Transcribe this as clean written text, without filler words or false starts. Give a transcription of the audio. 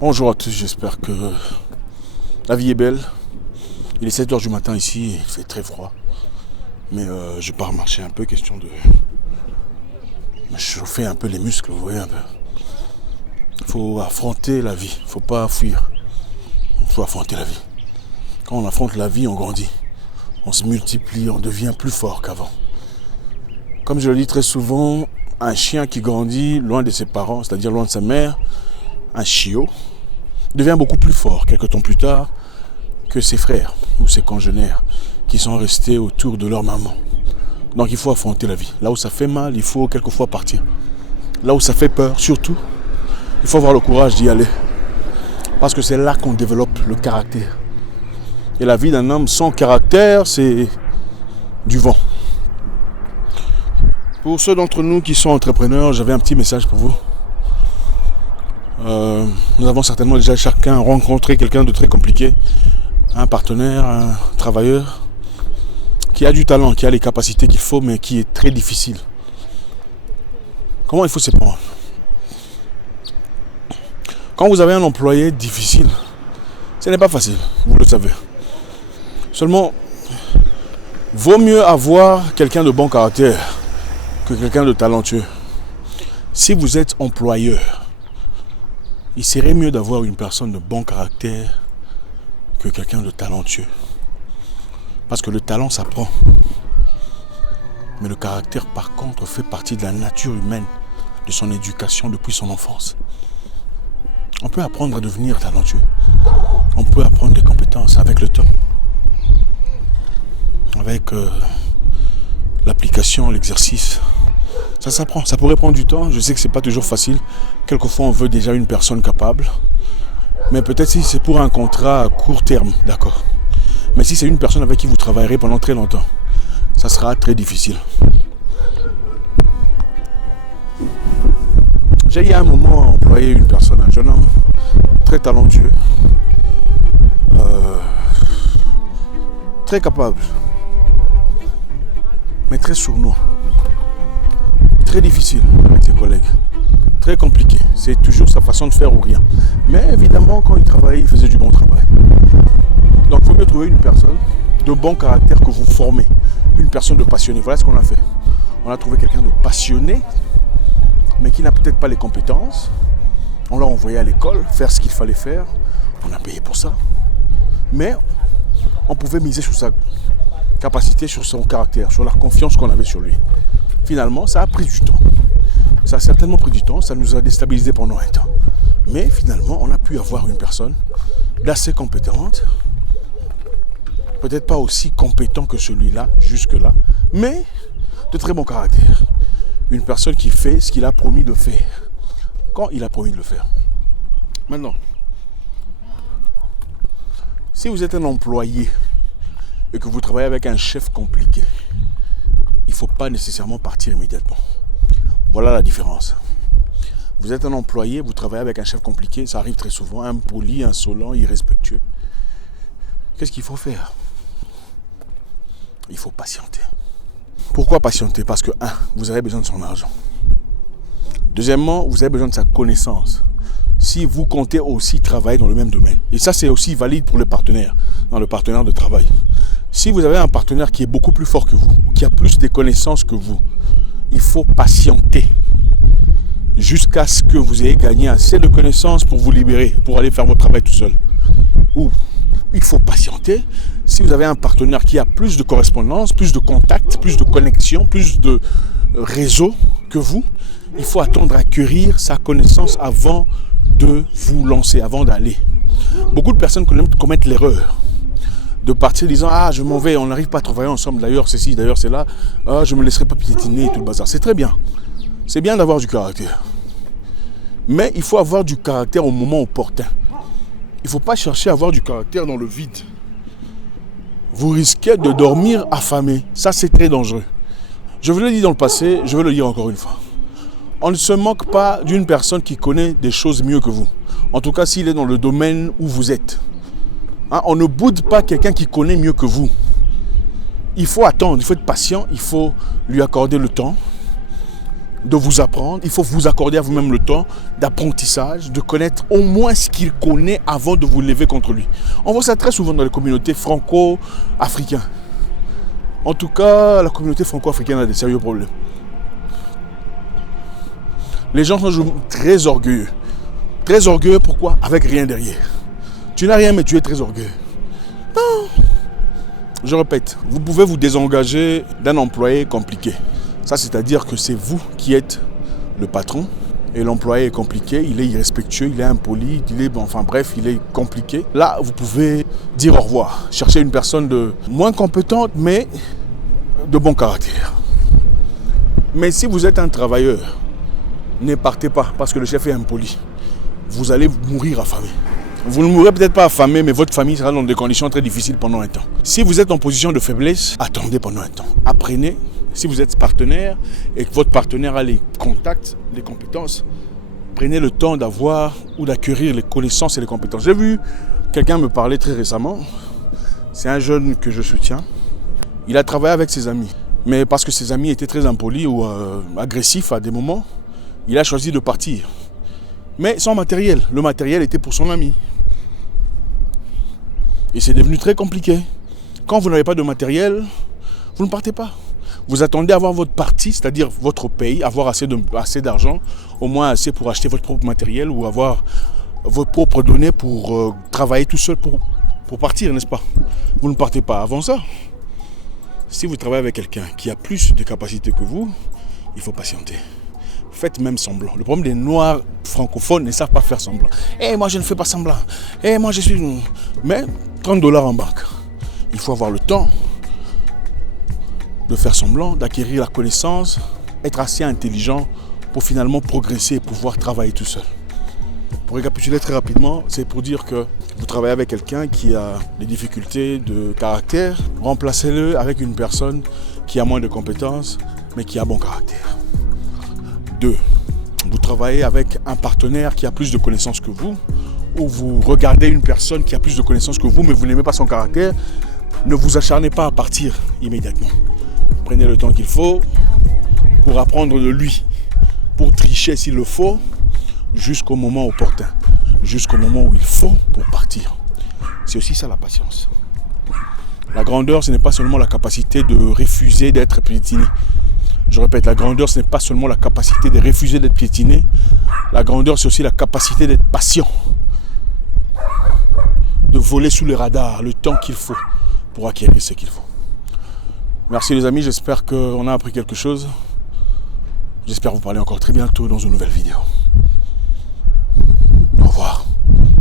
Bonjour à tous, j'espère que la vie est belle. Il est 7h du matin ici, il fait très froid. Mais je pars marcher un peu, question de me chauffer un peu les muscles, vous voyez un peu. Il faut affronter la vie, il ne faut pas fuir. Il faut affronter la vie. Quand on affronte la vie, on grandit. On se multiplie, on devient plus fort qu'avant. Comme je le dis très souvent, un chien qui grandit loin de ses parents, c'est-à-dire loin de sa mère, un chiot, devient beaucoup plus fort quelques temps plus tard que ses frères ou ses congénères qui sont restés autour de leur maman. Donc il faut affronter la vie. Là où ça fait mal, il faut quelquefois partir. Là où ça fait peur, surtout, il faut avoir le courage d'y aller. Parce que c'est là qu'on développe le caractère. Et la vie d'un homme sans caractère, c'est du vent. Pour ceux d'entre nous qui sont entrepreneurs, j'avais un petit message pour vous. Nous avons certainement déjà chacun rencontré quelqu'un de très compliqué, un partenaire, un travailleur, qui a du talent, qui a les capacités qu'il faut, mais qui est très difficile. Comment il faut s'y prendre? Quand vous avez un employé difficile, ce n'est pas facile, vous le savez. Seulement, vaut mieux avoir quelqu'un de bon caractère que quelqu'un de talentueux. Si vous êtes employeur, il serait mieux d'avoir une personne de bon caractère que quelqu'un de talentueux. Parce que le talent s'apprend. Mais le caractère, par contre, fait partie de la nature humaine, de son éducation depuis son enfance. On peut apprendre à devenir talentueux. On peut apprendre des compétences avec le temps. Avec l'application, l'exercice. Ça s'apprend. Ça pourrait prendre du temps. Je sais que ce n'est pas toujours facile. Quelquefois, on veut déjà une personne capable. Mais peut-être si c'est pour un contrat à court terme, d'accord. Mais si c'est une personne avec qui vous travaillerez pendant très longtemps, ça sera très difficile. J'ai il y a un moment employé une personne, un jeune homme, très talentueux, très capable, mais très sournois, très difficile avec ses collègues, très compliqué. C'est toujours sa façon de faire ou rien. Mais évidemment, quand il travaillait, il faisait du bon travail. Donc il faut mieux trouver une personne de bon caractère que vous formez, une personne de passionnée. Voilà ce qu'on a fait. On a trouvé quelqu'un de passionné, mais qui n'a peut-être pas les compétences. On l'a envoyé à l'école faire ce qu'il fallait faire. On a payé pour ça. Mais on pouvait miser sur sa capacité, sur son caractère, sur la confiance qu'on avait sur lui. Finalement, ça a pris du temps. Ça a certainement pris du temps. Ça nous a déstabilisé pendant un temps. Mais finalement, on a pu avoir une personne d'assez compétente. Peut-être pas aussi compétent que celui-là, jusque-là, mais de très bon caractère. Une personne qui fait ce qu'il a promis de faire, quand il a promis de le faire. Maintenant, si vous êtes un employé et que vous travaillez avec un chef compliqué, il ne faut pas nécessairement partir immédiatement. Voilà la différence. Vous êtes un employé, vous travaillez avec un chef compliqué, ça arrive très souvent, impoli, insolent, irrespectueux. Qu'est-ce qu'il faut faire? Il faut patienter. Pourquoi patienter? Parce que, vous avez besoin de son argent. Deuxièmement, vous avez besoin de sa connaissance. Si vous comptez aussi travailler dans le même domaine. Et ça, c'est aussi valide pour le partenaire, dans le partenaire de travail. Si vous avez un partenaire qui est beaucoup plus fort que vous, qui a plus de connaissances que vous, il faut patienter jusqu'à ce que vous ayez gagné assez de connaissances pour vous libérer, pour aller faire votre travail tout seul. Ou il faut patienter si vous avez un partenaire qui a plus de correspondance, plus de contacts, plus de connexions, plus de réseau que vous. Il faut attendre à acquérir sa connaissance avant de vous lancer, avant d'aller. Beaucoup de personnes commettent l'erreur de partir disant « Ah, je m'en vais, on n'arrive pas à travailler ensemble, d'ailleurs c'est ci, d'ailleurs c'est là, ah, je ne me laisserai pas piétiner, tout le bazar. » C'est très bien. C'est bien d'avoir du caractère. Mais il faut avoir du caractère au moment opportun. Il ne faut pas chercher à avoir du caractère dans le vide. Vous risquez de dormir affamé. Ça, c'est très dangereux. Je vous l'ai dit dans le passé, je vais le dire encore une fois. On ne se moque pas d'une personne qui connaît des choses mieux que vous. En tout cas, s'il est dans le domaine où vous êtes. On ne boude pas quelqu'un qui connaît mieux que vous. Il faut attendre, il faut être patient, il faut lui accorder le temps. de vous apprendre. Il faut vous accorder à vous-même le temps d'apprentissage, de connaître au moins ce qu'il connaît avant de vous lever contre lui. On voit ça très souvent dans les communautés franco-africaines. En tout cas, la communauté franco-africaine a des sérieux problèmes. Les gens sont très orgueilleux. Très orgueilleux, pourquoi? Avec rien derrière. Tu n'as rien, mais tu es très orgueilleux. Non. Je répète, vous pouvez vous désengager d'un employé compliqué. Ça, c'est-à-dire que c'est vous qui êtes le patron et l'employé est compliqué, il est irrespectueux, il est impoli, il est compliqué. Là, vous pouvez dire au revoir. Chercher une personne de moins compétente, mais de bon caractère. Mais si vous êtes un travailleur, ne partez pas parce que le chef est impoli. Vous allez mourir affamé. Vous ne mourrez peut-être pas affamé, mais votre famille sera dans des conditions très difficiles pendant un temps. Si vous êtes en position de faiblesse, attendez pendant un temps. Apprenez. Si vous êtes partenaire et que votre partenaire a les contacts, les compétences, prenez le temps d'avoir ou d'acquérir les connaissances et les compétences. J'ai vu quelqu'un me parler très récemment. C'est un jeune que je soutiens. Il a travaillé avec ses amis. Mais parce que ses amis étaient très impolis ou agressifs à des moments, il a choisi de partir. Mais sans matériel. Le matériel était pour son ami. Et c'est devenu très compliqué. Quand vous n'avez pas de matériel, vous ne partez pas. Vous attendez à avoir votre partie, c'est-à-dire votre paye, avoir assez d'argent, au moins assez pour acheter votre propre matériel ou avoir vos propres données pour travailler tout seul pour partir, n'est-ce pas? Vous ne partez pas avant ça. Si vous travaillez avec quelqu'un qui a plus de capacités que vous, il faut patienter. Faites même semblant. Le problème des Noirs francophones ne savent pas faire semblant. Moi je ne fais pas semblant. Moi je suis... Mais $30 en banque. Il faut avoir le temps de faire semblant, d'acquérir la connaissance, être assez intelligent pour finalement progresser et pouvoir travailler tout seul. Pour récapituler très rapidement, c'est pour dire que vous travaillez avec quelqu'un qui a des difficultés de caractère, remplacez-le avec une personne qui a moins de compétences, mais qui a bon caractère. 2. Vous travaillez avec un partenaire qui a plus de connaissances que vous, ou vous regardez une personne qui a plus de connaissances que vous, mais vous n'aimez pas son caractère, ne vous acharnez pas à partir immédiatement. Prenez le temps qu'il faut pour apprendre de lui, pour tricher s'il le faut, jusqu'au moment opportun, jusqu'au moment où il faut pour partir. C'est aussi ça la patience. La grandeur, ce n'est pas seulement la capacité de refuser d'être piétiné. Je répète, la grandeur, ce n'est pas seulement la capacité de refuser d'être piétiné. La grandeur, c'est aussi la capacité d'être patient. De voler sous les radars le temps qu'il faut pour acquérir ce qu'il faut. Merci les amis, j'espère qu'on a appris quelque chose. J'espère vous parler encore très bientôt dans une nouvelle vidéo.